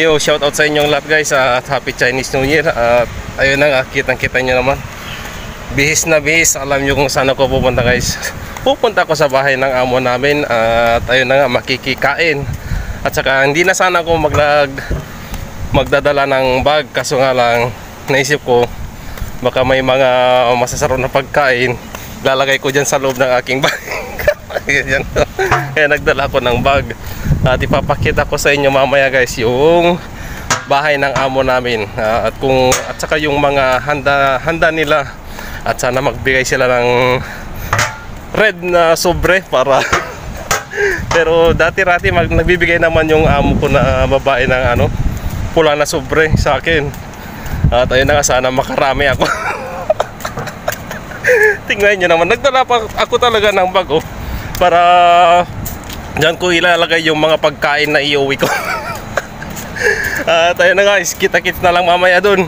Yo, shout out sa inyong lahat guys at happy Chinese New Year. At ayun na nga, kitang-kita nyo naman. Bihis na bihis, alam nyo kung saan ako pupunta guys. Pupunta ako sa bahay ng amo namin at ayun na nga, makikikain. At saka hindi na sana ako magdadala ng bag, kaso nga lang naisip ko baka may mga masasarap na pagkain lalagay ko dyan sa loob ng aking bag. Kaya nagdala ako ng bag. At ipapakita ko sa inyo mamaya guys yung bahay ng amo namin at saka yung mga handa nila, at sana magbigay sila ng red na sobre para pero dati-rati nagbibigay naman yung amo ko na babae ng pula na sobre sa akin. At ayun na nga, sana makarami ako. Tingnan nyo naman, nagdala pa ako talaga ng bag para diyan ko ilalagay yung mga pagkain na iuwi ko. At ayun na guys, kita-kits na lang mamaya dun.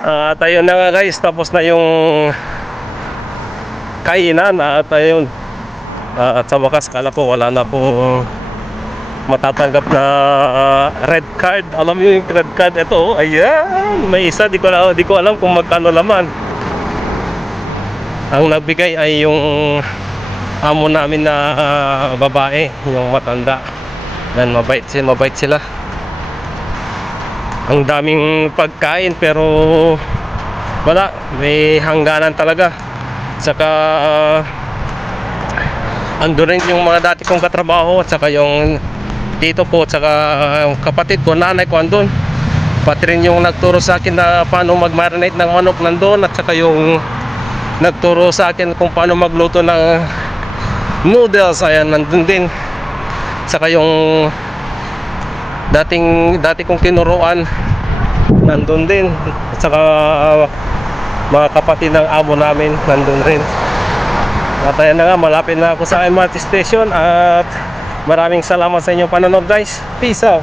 At ayun na nga guys, tapos na yung kainan. At ayun, at sa wakas kala ko wala na po matatanggap na red card. Alam mo yung red card, ito ayan, may isa, di ko alam kung magkano laman. Ang nagbigay ay yung amo namin na babae, yung matanda. Dan mabait sila. Ang daming pagkain pero wala, may hangganan talaga. Saka ando rin yung mga dati kong katrabaho, at saka yung tito ko, at saka yung kapatid ko, nanay ko andun. Pati rin yung nagturo sa akin na paano mag-marinate ng manok nandun, at saka yung nagturo sa akin kung paano magluto ng noodles, ayan, nandun din. Saka yung dati kong tinuruan nandun din, at saka mga kapatid ng amo namin nandun rin. At ayan na nga, malapit na ako sa MRT station. At maraming salamat sa inyong panonood guys. Peace out.